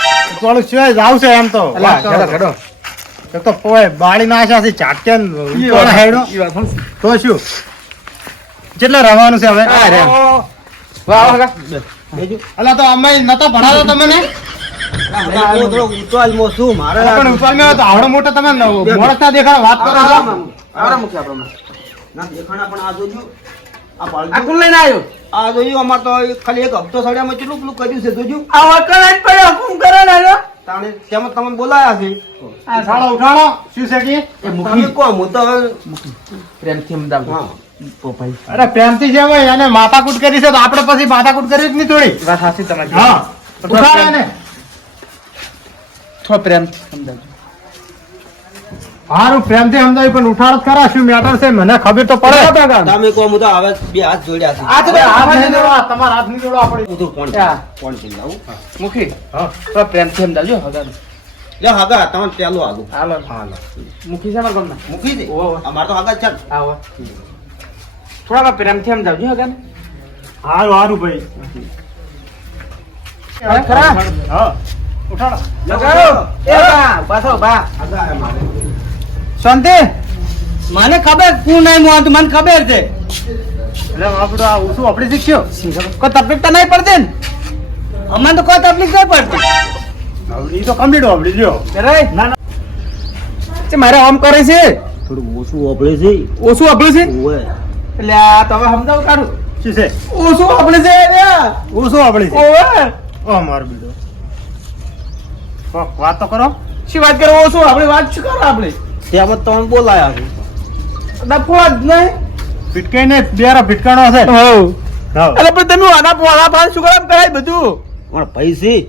આવશે એમ તો તો બાળી નાખ્યા છે ચાટકે તો શું કેટલે રવાનું છે હવે અલા તો અમે નતા ભણાવો તમને આવડો મોટો તમે મોડસ ના દેખાડો વાત કરો આ કોણ લઈને આવ્યો? આ જોયું અમાર તો ખાલી એક હપ્તો સડ્યામાં કેટલું પેલું કર્યું છે જોયું આ વકલ જ પડ્યો હુકમ કરે ને આયો તાણે તેમ તમને બોલાયા છે આ સાળો ઉઠાડો શું છે કે એ તમે કહો હું તો હવે પ્રેમથી સમજાવજો. હા. ઓ ભાઈ અરે પ્રેમથી છે ભાઈ અને માથાકૂટ કરી છે તો આપણે પછી માથાકૂટ કરવી જ નહીં થોડી વાત સાચી તમારી. હા ઉઠાડો ને થોડો પ્રેમથી સમજાવજો. હારું પ્રેમથી સમજાવી પણ ઉઠાડ જ ખરા શું મેટર છે મને ખબર તો પડે તમે કહો હું તો હવે બે હાથ જોડ્યા છે આ તો ભાઈ હાથ આવા નહીં જ જોડવા, તમારા હાથ નહીં જોડવા પડે હું તો કોણ હા. કોણ ચિંતાવું મુખી હા થોડો પ્રેમથી સમજાવજો હગાનું. લે હગા તમે પેલું હાલું હાલો હાલો મુખી છે મારા ગામના. મૂકી દે ઓહો. અમાર તો હગા ચાલ આવો થોડા પ્રેમથી સમજાવજો હગાને. હારું હારું ભાઈ ખરા હા ઉઠાડો લગાડો એ બા પાછો બા હગા અમારે શાંતિ મને ખબર તું નહીં મોહન મને ખબર છે એટલે આપણું આ ઓછું આપણે શીખ્યો કોઈ તકલીફ તો નહીં પડતી ને અમને તો કોઈ તકલીફ નહીં પડતી એ તો કમ્પ્લીટ આપડી લ્યો રે ના ના તે મારે આમ કરે છે થોડું ઓછું ઓપડે છે ઓછું આપણું છે ઓવે એટલે આ તમે સમજાવું કાઢું શું છે ઓછું આપણે છે ઓછું આપડે છે ઓવે ઓ માર બીડો વાત તો કરો શું વાત કરો ઓછું આપણે વાત શું કરો આપણે તેમ જ તમે બોલાયા છે ડફો જ નહીં ફિટકાઈ ને બેરા ફિટકાણો હશે હવ હા અરે પણ તમે આના પોળા પાન શું કામ કરાય બધું પણ પૈસી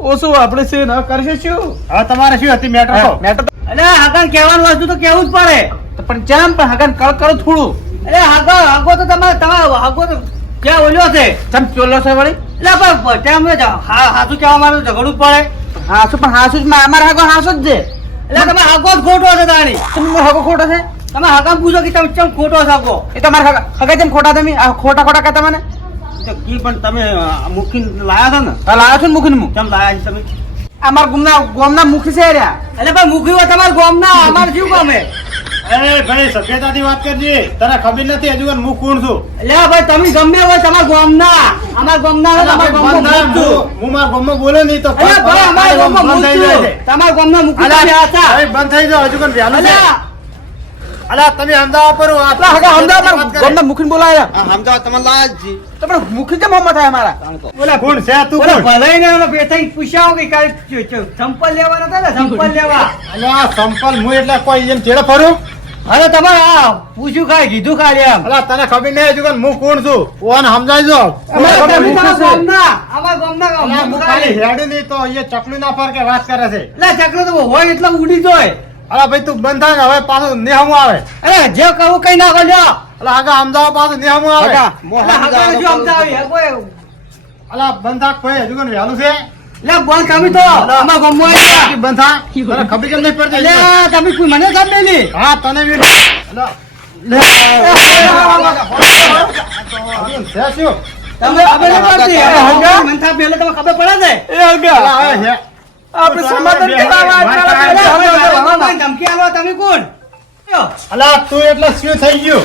ઓછું આપણે છે ન કરશે શું હવે તમારે શું હતી મેટર તો મેટર અરે હગન કહેવાનું વસ્તુ તો કેવું જ પડે પણ જામ પણ હગન કળ કરો થોડું અરે હગો તો તમારે હગો તો ક્યાં ઓલ્યો છે તમ ચોલો છે વળી એટલે પણ ત્યાં હાસુ કહેવા મારે ઝઘડું પડે હાસુ પણ હાસુ જ અમારે હગો હાસુ જ છે એટલે તમે હગો જ ખોટો છે તાણી તમે હગો ખોટો છે તમે હગા પૂછો કે તમે ચમ ખોટો છે હગો એ તમારે હગા જેમ ખોટા તમે ખોટા ખોટા કહેતા મને તો કી પણ તમે મુખી લાયા હતા ને લાયા છો ને મુખી હું કેમ લાયા છે તમે અમાર ગોમના મુખી છે રહ્યા એટલે પણ મુખી હોય તમારા ગોમના અમારે જીવ ગમે એ ભાઈ સભ્યતાથી વાત કરજે તને ખબર નથી હજુ હું કોણ છું એટલે ભાઈ તમે ગમે હોય તમારા ગોમના અમારા ગોમના હોય તમારા ગોમમાં હું છું હું મારા ગામમાં બોલે નહીં તો અલ્યા ભાઈ અમારા ગોમમાં હું છું તમારા ગોમના મુખી હતા ભાઈ બંધ થઈ જાઓ હજુ પણ વહેલું છે અલ્યા અલા તમે અમદાવાદ પર આપણા હગા અમદાવાદ ગોમના મુખી બોલાયા સમજાવ તમે લાયા જ જી તો પણ મુખી કેમ મોહમ્મદ થાય અમારા બોલા કોણ છે તું ઓલા કોણ ભલાઈ ને ઓલા બેઠા પૂછ્યા કે કાલ સંપલ લેવાના હતા ને સંપલ લેવા અલા સંપલ હું એટલે કોઈ એમ ચેડે ફરું અરે તમારે આ પૂછ્યું ખાય કીધું ખાય એમ અલા તને ખબર નહીં હજુ પણ હું કોણ છું ઓને સમજાઈ જો અમારા ગોમના અલા હું ખાલી હેડી નહીં તો અહીંયા ચકલી ના ફર કે વાત કરે છે એટલે ચકલો તો હોય એટલે ઉડી જોય અલા ભાઈ તું બંધ થાય ને હવે પાછું નેહમું આવે અરે જે કહું કઈ નાખો લ્યો અલા આગા અમદાવાદ પાછું નેહમું આવે અલા હગા જો સમજાવી હે કોઈ અલા બંધ થાક ભાઈ હજુ પણ વહેલું છે લે બોલ તમે તો અમાર ગમો બંધ થા તને ખબર કેમ નહીં પડતી લે તમે કોઈ મને ગમે નહીં હા તને બી અલા લે છે શું તમે ખબર નહીં પડતી હગા મન થા પેલે તમે ખબર પડે છે એ હગા અલા હવે હે આપણે સમાધાન કરવા ધમકી આલો તમે કોણ અલા તું એટલે શું થઈ ગયું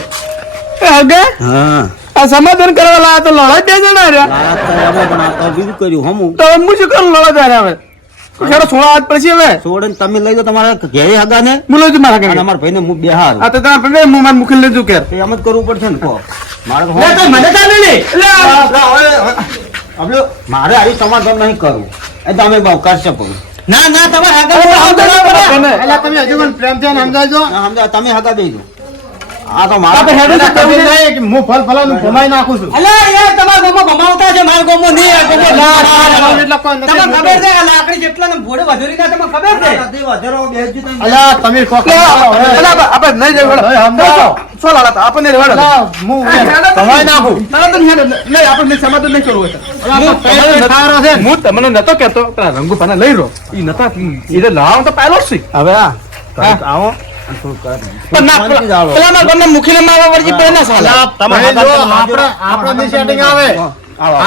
હગા હા આ સમાધાન કરવા લાયા તો લડાઈ બે જણા રહ્યા બીજું કર્યું હમું તો હું શું કરું લડા ત્યારે હવે ખરો છોડા હાથ પછી હવે છોડે તમે લઈ જાઓ તમારા ઘેરે હગા ને બોલો છું મારા અને ઘરે અમારા ભાઈને હું બેહાર આ તો તમે પેલે હું મારા મુખી લેજો કે એમ જ કરવું પડશે ને કહો મારે તો લે તો મને ચાલે ને લે હવે મારે આવી સમાધાન નહીં કરવું એ તો અમે બહુ કરશે પણ ના ના તમે હગા અલા તમે હજુ પણ પ્રેમથી એને સમજાવજો સમજા તમે હગા બેજો આ તો મારા આપણે હેડો તને ખબર નહીં કે હું ફલ ફલાનું ભમાઈ નાખું છું અલે યાર તમારા ગામમાં ભમાવતા છે મારા ગામમાં નહીં આ ગામમાં ના એટલે કોઈ નથી. તમને ખબર છે આ લાકડી જેટલા ને ભોળે વધેરી ના તમને ખબર છે અલા તમે કોક આપણે નહીં જવું હવે સમજાવો. શું લાડા આપણને રેવાડો અલા હું ભમાઈ નાખું નહીં આપણે સમાધાન નહીં કરવું અલા તો પેલો ઠારો છે હું તમને નતો કેતો રંગુ પાના લઈ રહ્યો ઈ નતા ઈ લાવ તો પાયલોટ છે હવે હા. આવો પણ ના પેલા મારા ગામના મુખીને મારવા વળગી પડે ના સાલા ભાઈ જો આપણે સેટિંગ આવે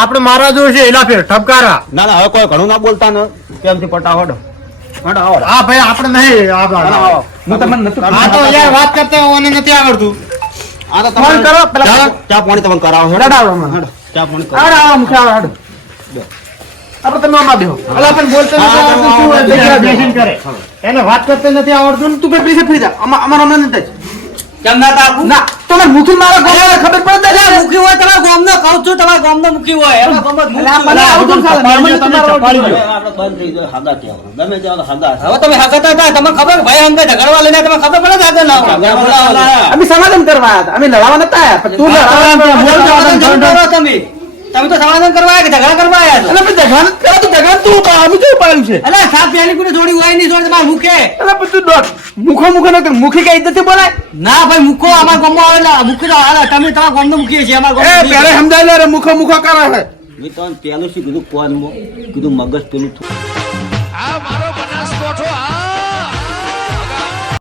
આપણે મારા જો છે એલા ફેર ઠપકારા ના ના હવે કોઈ ઘણું ના બોલતા ને કેમથી પટાવડ હડો આવો હા ભાઈ આપણે નહીં આવો. હું તમને નતું આ તો યાર વાત કરતા ઓને નથી આવડતું આ તો ફોન કરો પેલા ચા પાણી તમે કરાવો હેડો. રડાવો હમણાં. હેડો, ચા પાણી કરાવો. આડ આવો મુખી આવો હાડો આપણે તમે આમાં બેહો અલા પણ બોલતા નથી હા, આવડતું, શું હોય? બેસીને બેસીને કરે એને વાત કરતા નથી આવડતું તું પેલી ફ્રી જા અમાર હમણાં નથી જ. કેમ ના તાકું? ના તમે મુખી મારા ગામમાં ખબર પડે અરે મુખી હોય તમારા ગામનો કહું છું તમારા ગામનો મુખી હોય એમાં ગામમાં જ મુખી મને હોય. આવું તો સાલા ચપાડી નોર્મલી ગયો, તમે તમારા ચપાડી વળગી ગયો. હવે આપણે બંધ થઈ જાય હાગા ત્યાં ગમે ત્યાં હાગા હવે તમે હકતા હતા તમને ખબર ભાઈ અંગે ઝઘડવા લઈને તમે ખબર પડે કે આગળ ના હોય. અમે સમાધાન કરવા આવ્યા હતા અમે લડવા નતા આવ્યા પણ તું લડવા બોલ સમાધાન જરૂર કરો તમે તો સમાધાન કરવા આવ્યા કે ઝઘડા કરવા આવ્યા છો? એટલે પણ ઝઘડા પેલા તો ઝઘડા તું ઉપાડ, અમે કેવું પાડ્યું છે અલા સાપ પહેલી કોઈ જોડી હોય નહીં જોડે તમારે મુખે એટલે પણ તું દોડ મુખો ન કર મુખી કઈ ઇજ્જતથી બોલાય ના ભાઈ મુખો અમારા ગામમાં આવેલા મુખી તો હાલે તમે તમારા ગામનો મુખી છે અમારા એ ગામનો પેલે સમજાય લે રે મુખો કરે છે મેં તો પેલું શું કીધું કોણ કીધું મગજ પેલું